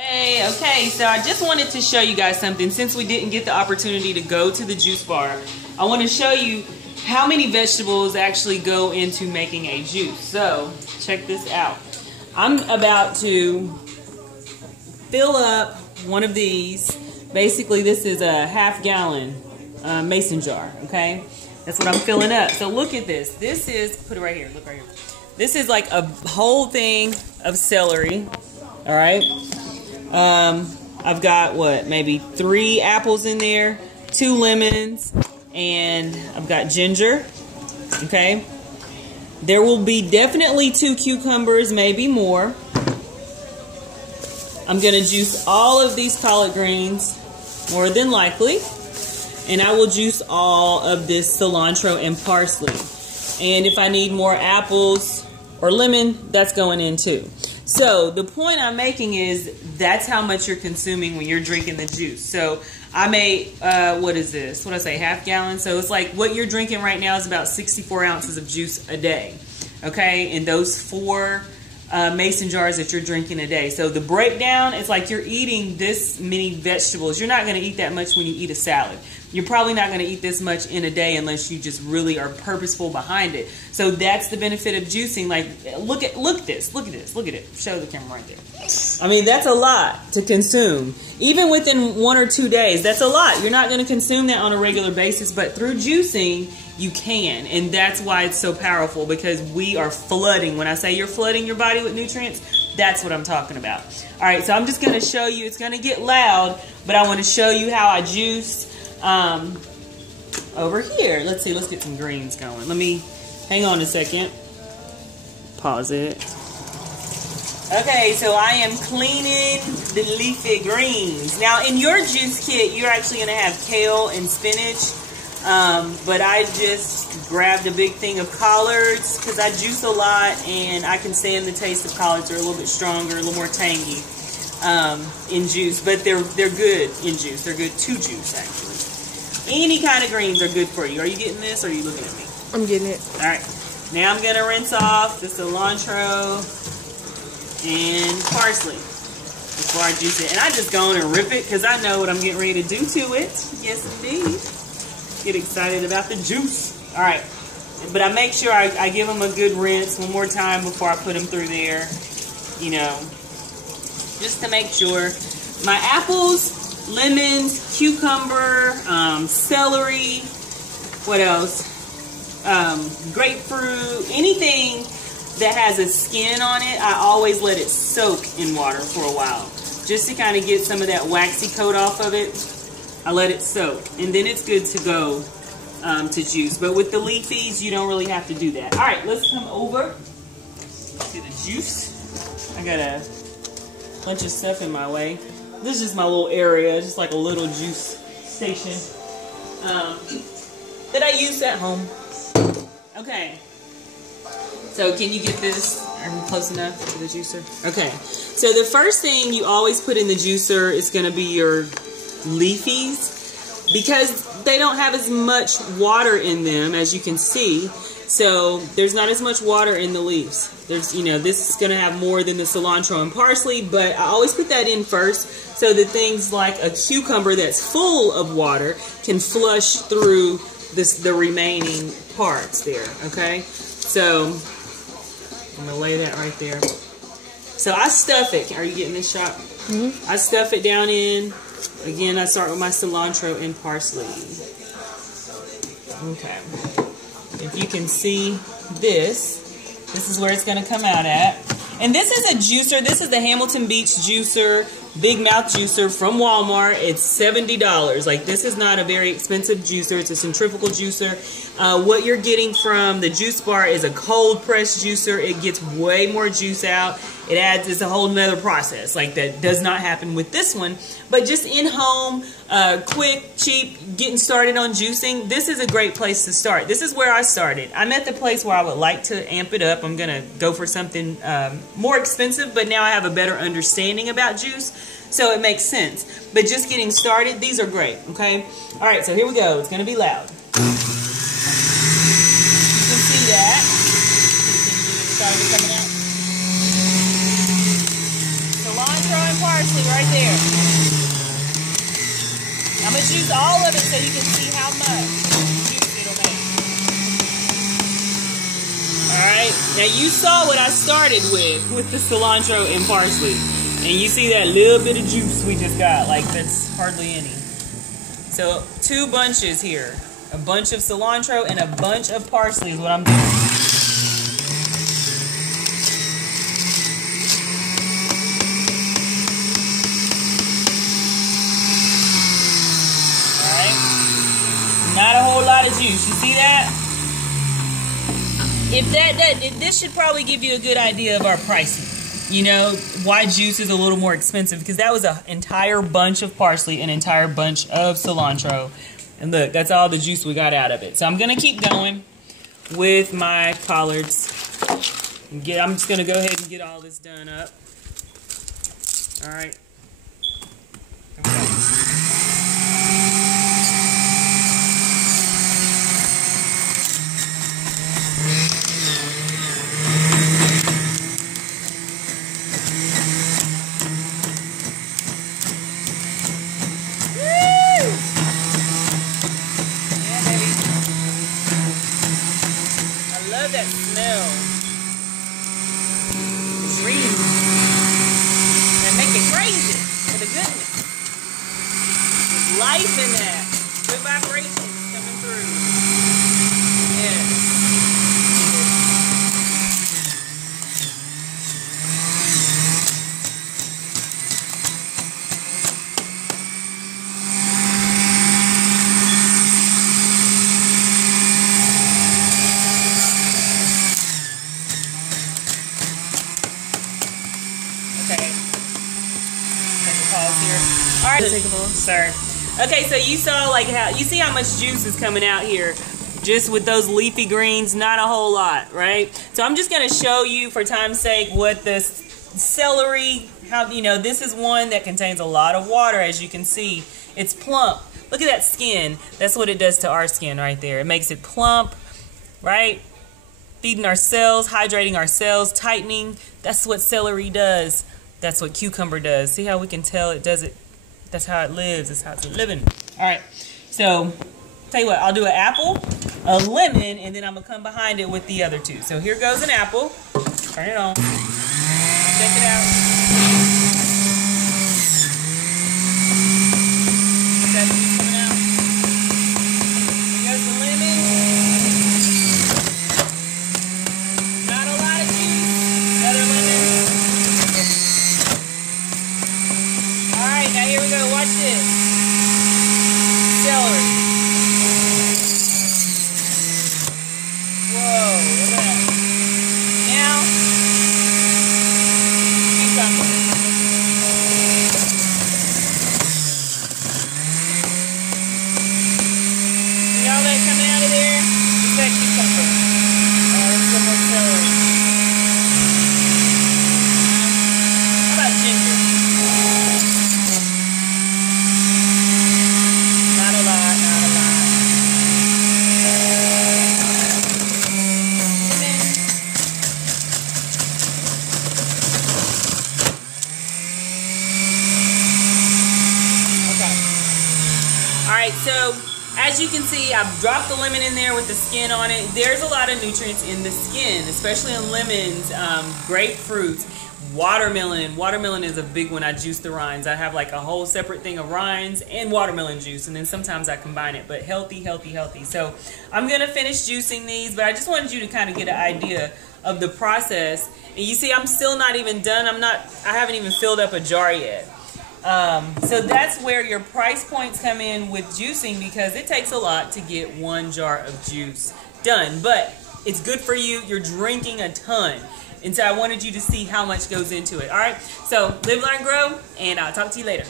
Hey, okay, so I just wanted to show you guys something. Since we didn't get the opportunity to go to the juice bar, I want to show you how many vegetables actually go into making a juice. So, check this out. I'm about to fill up one of these. Basically, this is a half-gallon mason jar, okay? That's what I'm filling up. So look at this. This is, put it right here, look right here. This is like a whole thing of celery, all right? I've got, what, maybe 3 apples in there, 2 lemons, and I've got ginger, okay? There will be definitely 2 cucumbers, maybe more. I'm going to juice all of these collard greens, more than likely. And I will juice all of this cilantro and parsley. And if I need more apples or lemon, that's going in too. So the point I'm making is that's how much you're consuming when you're drinking the juice. So I made, what is this? What did I say, half gallon? So it's like what you're drinking right now is about 64 ounces of juice a day. Okay, and those 4 mason jars that you're drinking a day. So the breakdown is like you're eating this many vegetables. You're not going to eat that much when you eat a salad. You're probably not going to eat this much in a day unless you just really are purposeful behind it. So that's the benefit of juicing. Like, look at this. Show the camera right there. I mean, that's a lot to consume. Even within 1 or 2 days, that's a lot. You're not going to consume that on a regular basis, but through juicing, you can. And that's why it's so powerful, because we are flooding. When I say you're flooding your body with nutrients, that's what I'm talking about. All right, so I'm just going to show you. It's going to get loud, but I want to show you how I juiced over here. Let's see, let's get some greens going. Let me, hang on a second. Pause it. Okay, so I am cleaning the leafy greens. Now, in your juice kit, you're actually going to have kale and spinach. But I just grabbed a big thing of collards because I juice a lot and I can stand the taste of collards. They're a little bit stronger, a little more tangy in juice, but they're good in juice. They're good to juice, actually. Any kind of greens are good for you. Are you getting this or are you looking at me? I'm getting it. All right. Now I'm going to rinse off the cilantro and parsley before I juice it. And I just go on and rip it because I know what I'm getting ready to do to it. Yes, indeed. Get excited about the juice. All right, but I make sure I give them a good rinse one more time before I put them through there, you know, just to make sure. My apples, lemons, cucumber, celery, what else, grapefruit, anything that has a skin on it, I always let it soak in water for a while just to kind of get some of that waxy coat off of it. I let it soak, and then it's good to go to juice. But with the leafies, you don't really have to do that. All right, let's come over to the juice. I got a bunch of stuff in my way. This is just my little area, just like a little juice station that I use at home. Okay, so can you get this? Are we close enough to the juicer? Okay, so the first thing you always put in the juicer is going to be your leafies, because they don't have as much water in them, as you can see. So there's not as much water in the leaves. There's, you know, this is going to have more than the cilantro and parsley, but I always put that in first so that things like a cucumber that's full of water can flush through the remaining parts there, okay? So I'm going to lay that right there. So I stuff it. Are you getting this shot? Mm-hmm. I stuff it down in. Again, I start with my cilantro and parsley. Okay. If you can see this is where it's going to come out at. And this is a juicer. This is the Hamilton Beach juicer, big mouth juicer from Walmart. It's $70. Like, this is not a very expensive juicer. It's a centrifugal juicer. What you're getting from the juice bar is a cold press juicer. It gets way more juice out. It's a whole nother process. Like, that does not happen with this one. But just in home, quick, cheap, getting started on juicing, this is a great place to start. This is where I started. I'm at the place where I would like to amp it up. I'm going to go for something more expensive, but now I have a better understanding about juice, so it makes sense. But just getting started, these are great, okay? All right, so here we go. It's going to be loud. You can see that. Can you get it started coming out? Cilantro and parsley. parsley right there. I'm going to juice all of it so you can see how much juice it'll make. Alright, now you saw what I started with the cilantro and parsley. And you see that little bit of juice we just got, like that's hardly any. So 2 bunches here. A bunch of cilantro and a bunch of parsley is what I'm doing. Not a whole lot of juice. You see that? If this should probably give you a good idea of our pricing. You know, why juice is a little more expensive, because that was an entire bunch of parsley, an entire bunch of cilantro. And look, that's all the juice we got out of it. So I'm going to keep going with my collards. I'm just going to go ahead and get all this done up. All right. Okay. That smell. Dream. And make it crazy for the goodness. There's life in that. Good vibrations coming through. Yes. All right, take a pause. Sorry. Okay, so you saw how much juice is coming out here, just with those leafy greens. Not a whole lot, right? So I'm just gonna show you, for time's sake, what this celery. This is one that contains a lot of water, as you can see. It's plump. Look at that skin. That's what it does to our skin right there. It makes it plump, right? Feeding our cells, hydrating our cells, tightening. That's what celery does. That's what cucumber does. See how we can tell it does it? That's how it lives. That's how it's living. All right. So, tell you what. I'll do an apple, a lemon, and then I'm going to come behind it with the other 2. So, here goes an apple. Turn it on. Check it out. That's coming out. Here goes the lemon. Not a lot of juice. Another lemon. Alright, now here we go. Watch this. Celery. Whoa, look at that. Now, cucumber. See all that coming out of there? It's that cucumber. Let's get more celery. How about ginger? Not a lot. Okay. Alright, so as you can see, I've dropped the lemon in there with the skin on it. There's a lot of nutrients in the skin, especially in lemons, grapefruits, watermelon. Watermelon is a big one. I juice the rinds. I have like a whole separate thing of rinds and watermelon juice, and then sometimes I combine it, but healthy. So I'm going to finish juicing these, but I just wanted you to kind of get an idea of the process. And you see, I'm still not even done. I haven't even filled up a jar yet. So that's where your price points come in with juicing, because it takes a lot to get 1 jar of juice done, but it's good for you. You're drinking a ton. And so I wanted you to see how much goes into it. All right, so live, learn, grow, and I'll talk to you later.